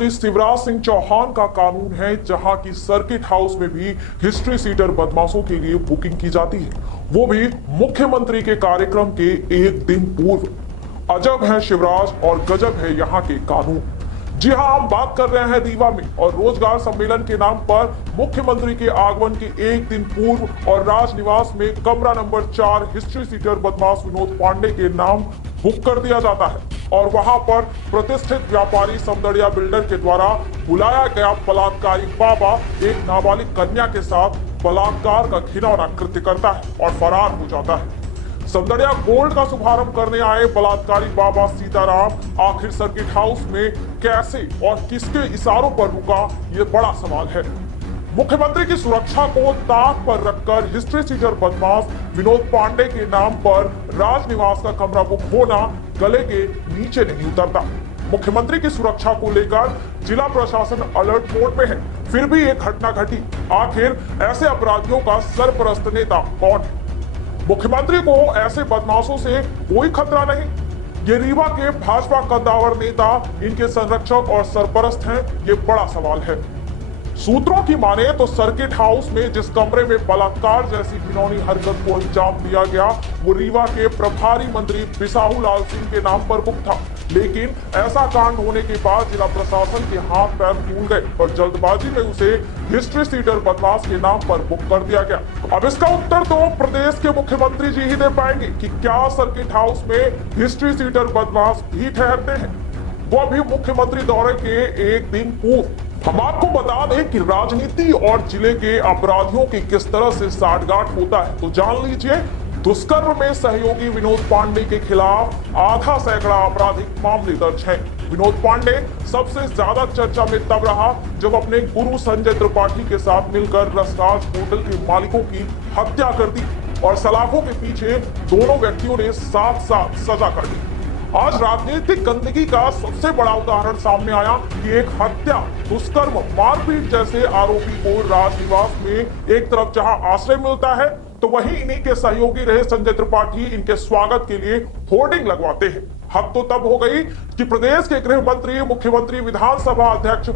मुख्यमंत्री शिवराज सिंह चौहान का कानून है, जहां की सर्किट हाउस में भी हिस्ट्री सीटर बदमाशों के लिए बुकिंग की जाती है, वो भी मुख्यमंत्री के कार्यक्रम के एक दिन पूर्व। अजब है शिवराज और गजब है यहाँ के कानून। जी हाँ, हम बात कर रहे हैं रीवा में और रोजगार सम्मेलन के नाम पर मुख्यमंत्री के आगमन के एक दिन पूर्व और राजनिवास में कमरा नंबर 4 हिस्ट्री सीटर बदमाश विनोद पांडे के नाम बुक कर दिया जाता है और वहां पर प्रतिष्ठित व्यापारी समदड़िया बिल्डर के द्वारा बुलाया गया बलात्कारी बाबा एक नाबालिग कन्या के साथ बलात्कार का घिनौना कृत्य करता है और फरार हो जाता है। समदड़िया गोल्ड का शुभारंभ करने आए बलात्कारी बाबा सीताराम आखिर सर्किट हाउस में कैसे और किसके इशारों पर रुका, ये बड़ा सवाल है। मुख्यमंत्री की सुरक्षा को ताक पर रखकर हिस्ट्री सीटर बदमाश विनोद पांडे के नाम पर राजनिवास का कमरा बुक होना गले के नीचे नहीं उतरता। मुख्यमंत्री की सुरक्षा को लेकर जिला प्रशासन अलर्ट मोड में है, फिर भी एक घटना घटी। आखिर ऐसे अपराधियों का सरपरस्त नेता कौन है? मुख्यमंत्री को ऐसे बदमाशों से कोई खतरा नहीं। ये रीवा के भाजपा कद्दावर नेता इनके संरक्षक और सरपरस्त हैं, ये बड़ा सवाल है। सूत्रों की माने तो सर्किट हाउस में जिस कमरे में बलात्कार जैसी घिनौनी हरकत को अंजाम दिया गया वो रीवा के प्रभारी मंत्री बिसाहू लाल सिंह के नाम पर बुक था, लेकिन ऐसा कांड होने के बाद जिला प्रशासन के हाथ पैर फूल गए और जल्दबाजी में उसे हिस्ट्री सीटर बदमाश के नाम पर बुक कर दिया गया। अब इसका उत्तर तो प्रदेश के मुख्यमंत्री जी ही दे पाएंगे कि क्या सर्किट हाउस में हिस्ट्री सीटर बदमाश भी ठहरते हैं, वो भी मुख्यमंत्री दौरे के एक दिन पूर्व। हम आपको बता दें कि राजनीति और जिले के अपराधियों की किस तरह से साठगांठ होता है, तो जान लीजिए। दुष्कर्म में सहयोगी विनोद पांडे के खिलाफ आधा सैकड़ा आपराधिक मामले दर्ज हैं। विनोद पांडे सबसे ज्यादा चर्चा में तब रहा जब अपने गुरु संजय त्रिपाठी के साथ मिलकर रसराज होटल के मालिकों की हत्या कर दी और सलाखों के पीछे दोनों व्यक्तियों ने साथ साथ सजा कर दी। आज राजनीतिक गंदगी का सबसे बड़ा उदाहरण सामने आया कि एक हत्या, दुष्कर्म, मारपीट जैसे आरोपी को राजनिवास में एक तरफ जहां आश्रय मिलता है तो वहीं इन्हीं के सहयोगी रहे संजय त्रिपाठी इनके स्वागत के लिए होर्डिंग लगवाते हैं। हद तो तब हो गई कि प्रदेश के गृह मंत्री, मुख्यमंत्री, विधानसभा अध्यक्ष,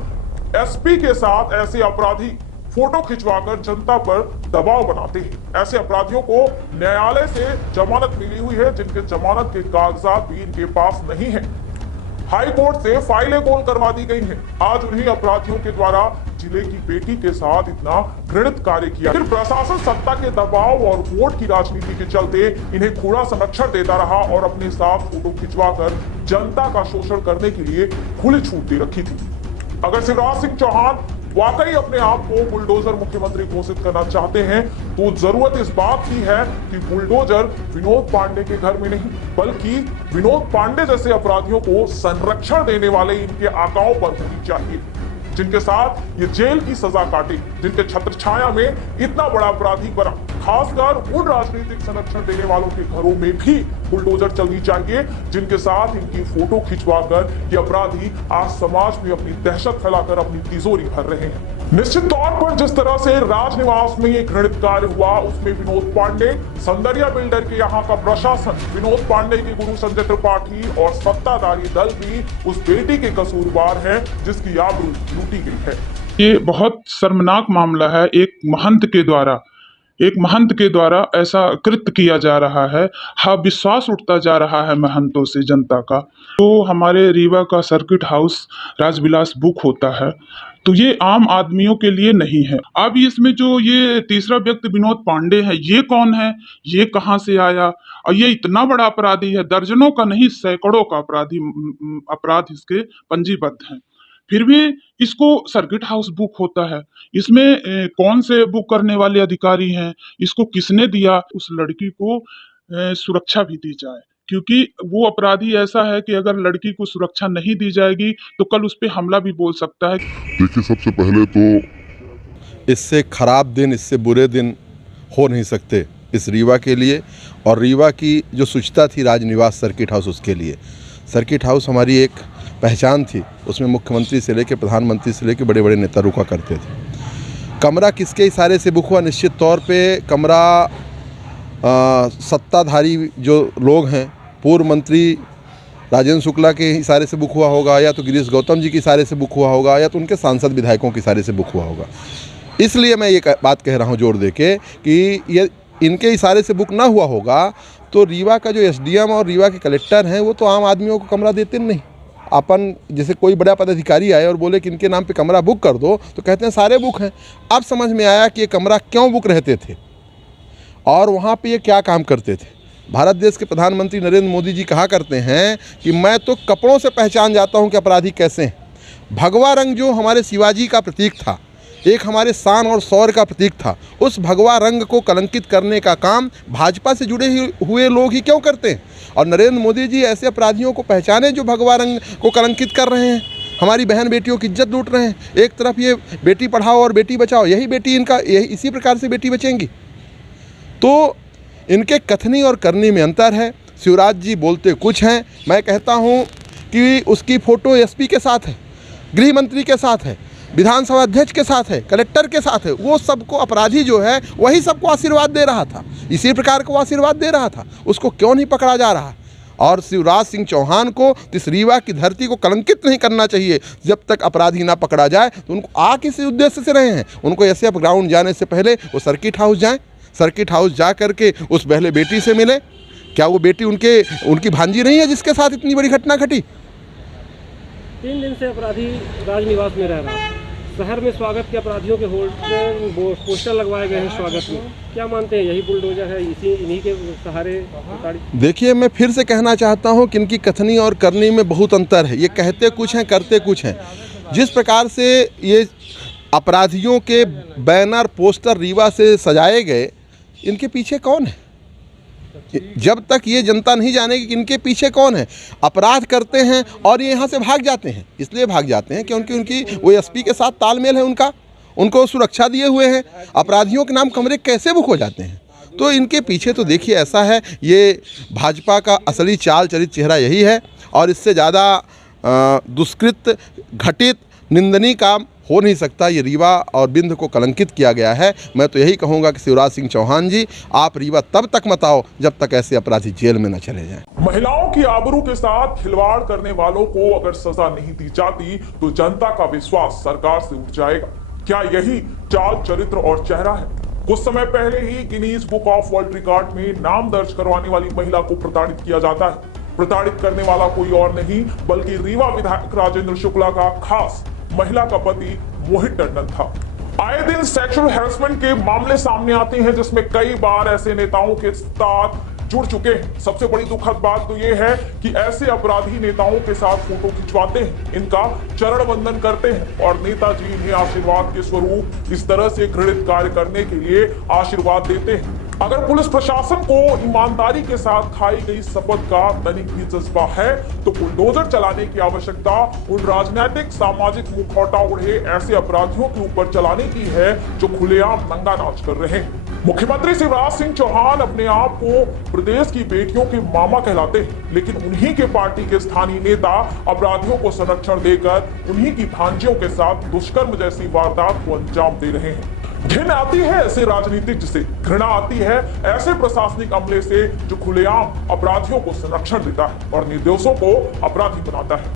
एसपी के साथ ऐसे अपराधी फोटो खिंचवाकर जनता पर दबाव बनाते हैं। ऐसे अपराधियों को न्यायालय से जमानत मिली हुई है, जिनके जमानत के कागजात भी इनके पास नहीं है। हाई कोर्ट से फाइलें गोल करवा दी गई हैं। आज उन्हीं अपराधियों के द्वारा जिले की बेटी के साथ इतना घृणित कार्य किया, फिर प्रशासन सत्ता के दबाव और वोट की राजनीति के चलते इन्हें खुला संरक्षण देता रहा और अपने साथ फोटो खिंचवाकर जनता का शोषण करने के लिए खुली छूट दे रखी थी। अगर शिवराज सिंह चौहान वाकई अपने आप को बुलडोजर मुख्यमंत्री घोषित करना चाहते हैं तो जरूरत इस बात की है कि बुलडोजर विनोद पांडे के घर में नहीं, बल्कि विनोद पांडे जैसे अपराधियों को संरक्षण देने वाले इनके आकाओं पर होनी चाहिए, जिनके साथ ये जेल की सजा काटे, जिनके छत्र छाया में इतना बड़ा अपराधी बना। खासकर उन राजनीतिक संरक्षण देने वालों के घरों में भी बुलडोजर चलनी चाहिए, जिनके साथ इनकी फोटो खिंचवाकर ये अपराधी आज समाज में अपनी दहशत फैलाकर अपनी तिजोरी भर रहे हैं। निश्चित तौर पर जिस तरह से राजनिवास में ये घृणित कार्य हुआ, उसमें विनोद पांडे, समदड़िया बिल्डर के यहाँ का प्रशासन, विनोद पांडे के गुरु संजय त्रिपाठी और सत्ताधारी दल भी उस बेटी के कसूरवार है जिसकी आबरू लूटी गई है। ये बहुत शर्मनाक मामला है। एक महंत के द्वारा ऐसा कृत्य किया जा रहा है। हाँ, विश्वास उठता जा रहा है महंतों से जनता का। तो हमारे रीवा का सर्किट हाउस राजविलास बुक होता है, तो ये आम आदमियों के लिए नहीं है। अब इसमें जो ये तीसरा व्यक्ति विनोद पांडे है, ये कौन है, ये कहाँ से आया, और ये इतना बड़ा अपराधी है, दर्जनों का नहीं सैकड़ों का अपराध इसके पंजीबद्ध हैं, फिर भी इसको सर्किट हाउस बुक होता है। इसमें कौन से बुक करने वाले अधिकारी हैं, इसको किसने दिया? उस लड़की को सुरक्षा भी दी जाए, क्योंकि वो अपराधी ऐसा है कि अगर लड़की को सुरक्षा नहीं दी जाएगी तो कल उस पर हमला भी बोल सकता है। देखिए, सबसे पहले तो इससे खराब दिन, इससे बुरे दिन हो नहीं सकते इस रीवा के लिए, और रीवा की जो शुचिता थी राजनिवास सर्किट हाउस, उसके लिए। सर्किट हाउस हमारी एक पहचान थी, उसमें मुख्यमंत्री से लेकर प्रधानमंत्री से लेकर बड़े बड़े नेता रुका करते थे। कमरा किसके इशारे से बुक हुआ? निश्चित तौर पे कमरा सत्ताधारी जो लोग हैं, पूर्व मंत्री राजेंद्र शुक्ला के इशारे से बुक हुआ होगा, या तो गिरीश गौतम जी के इशारे से बुक हुआ होगा, या तो उनके सांसद विधायकों के इशारे से बुक हुआ होगा। इसलिए मैं ये बात कह रहा हूँ जोर दे के कि ये इनके इशारे से बुक ना हुआ होगा तो रीवा का जो एसडीएम और रीवा के कलेक्टर हैं वो तो आम आदमियों को कमरा देते नहीं। अपन जैसे कोई बड़ा पदाधिकारी आए और बोले कि इनके नाम पे कमरा बुक कर दो तो कहते हैं सारे बुक हैं। अब समझ में आया कि ये कमरा क्यों बुक रहते थे और वहाँ पे ये क्या काम करते थे। भारत देश के प्रधानमंत्री नरेंद्र मोदी जी कहा करते हैं कि मैं तो कपड़ों से पहचान जाता हूँ कि अपराधी कैसे हैं। भगवा रंग जो हमारे शिवाजी का प्रतीक था, एक हमारे शान और शौर्य का प्रतीक था, उस भगवा रंग को कलंकित करने का काम भाजपा से जुड़े हुए लोग ही क्यों करते हैं। और नरेंद्र मोदी जी ऐसे अपराधियों को पहचाने जो भगवा रंग को कलंकित कर रहे हैं, हमारी बहन बेटियों की इज्जत लूट रहे हैं। एक तरफ ये बेटी पढ़ाओ और बेटी बचाओ, यही बेटी इनका यही इसी प्रकार से बेटी बचेंगी। तो इनके कथनी और करनी में अंतर है। शिवराज जी बोलते कुछ हैं, मैं कहता हूँ कि उसकी फ़ोटो एसपी के साथ है, गृह मंत्री के साथ है, विधानसभा अध्यक्ष के साथ है, कलेक्टर के साथ है। वो सबको अपराधी जो है वही सबको आशीर्वाद दे रहा था, इसी प्रकार को आशीर्वाद दे रहा था। उसको क्यों नहीं पकड़ा जा रहा। और शिवराज सिंह चौहान को इस रीवा की धरती को कलंकित नहीं करना चाहिए। जब तक अपराधी ना पकड़ा जाए तो उनको आ किस उद्देश्य से रहे हैं। उनको ऐसे अब ग्राउंड जाने से पहले वो सर्किट हाउस जाएँ, सर्किट हाउस जा करके उस पहले बेटी से मिले। क्या वो बेटी उनकी भांजी नहीं है जिसके साथ इतनी बड़ी घटना घटी। 3 दिन से अपराधी राजनिवास में रह रहा है। शहर में स्वागत के अपराधियों के पोस्टर लगवाए गए हैं स्वागत में। क्या मानते हैं यही बुलडोजर है, इन्हीं के सहारे प्रताड़ित। देखिए, मैं फिर से कहना चाहता हूं कि इनकी कथनी और करनी में बहुत अंतर है। ये कहते कुछ हैं, करते कुछ हैं। जिस प्रकार से ये अपराधियों के बैनर पोस्टर रीवा से सजाए गए, इनके पीछे कौन है। जब तक ये जनता नहीं जानेगी कि इनके पीछे कौन है। अपराध करते हैं और ये यहाँ से भाग जाते हैं। इसलिए भाग जाते हैं क्योंकि उनकी वो एसपी के साथ तालमेल है, उनको सुरक्षा दिए हुए हैं। अपराधियों के नाम कमरे कैसे बुक हो जाते हैं। तो इनके पीछे तो देखिए ऐसा है, ये भाजपा का असली चाल चरित चेहरा यही है। और इससे ज़्यादा दुष्कृत, घटित, निंदनीय काम हो नहीं सकता। ये रीवा और बिंद को कलंकित किया गया है। मैं तो यही कहूँगा कि शिवराज सिंह चौहान जी, आप रीवा तब तक मत आओ जब तक ऐसे अपराधी जेल में न चले जाएं। महिलाओं की आबरू के साथ खिलवाड़ करने वालों को अगर सजा नहीं दी जाती तो जनता का विश्वास सरकार से उठ जाएगा। क्या यही चाल, चरित्र और चेहरा है। कुछ समय पहले ही Guinness book of world record में नाम दर्ज करवाने वाली महिला को प्रताड़ित किया जाता है। प्रताड़ित करने वाला कोई और नहीं बल्कि रीवा विधायक राजेंद्र शुक्ला का खास महिला का पति मोहित टंडन था। आए दिन सेक्सुअल हैरेसमेंट के मामले सामने आते हैं जिसमें कई बार ऐसे नेताओं के साथ जुड़ चुके हैं। सबसे बड़ी दुखद बात तो ये है कि ऐसे अपराधी नेताओं के साथ फोटो खिंचवाते हैं, इनका चरण वंदन करते हैं और नेताजी इन्हें आशीर्वाद के स्वरूप इस तरह से घृणित कार्य करने के लिए आशीर्वाद देते हैं। अगर पुलिस प्रशासन को ईमानदारी के साथ खाई गई शपथ का तनिक भी जज्बा है तो बुलडोजर चलाने की आवश्यकता उन राजनीतिक, सामाजिक मुखौटा ओढ़े ऐसे अपराधियों के ऊपर चलाने की है जो खुलेआम नंगा नाच कर रहे हैं। मुख्यमंत्री शिवराज सिंह चौहान अपने आप को प्रदेश की बेटियों के मामा कहलाते हैं, लेकिन उन्हीं के पार्टी के स्थानीय नेता अपराधियों को संरक्षण देकर उन्हीं की भांजियों के साथ दुष्कर्म जैसी वारदात को अंजाम दे रहे हैं। घिन आती है ऐसे राजनीतिक से, घृणा आती है ऐसे प्रशासनिक अमले से जो खुलेआम अपराधियों को संरक्षण देता है और निर्दोषों को अपराधी बनाता है।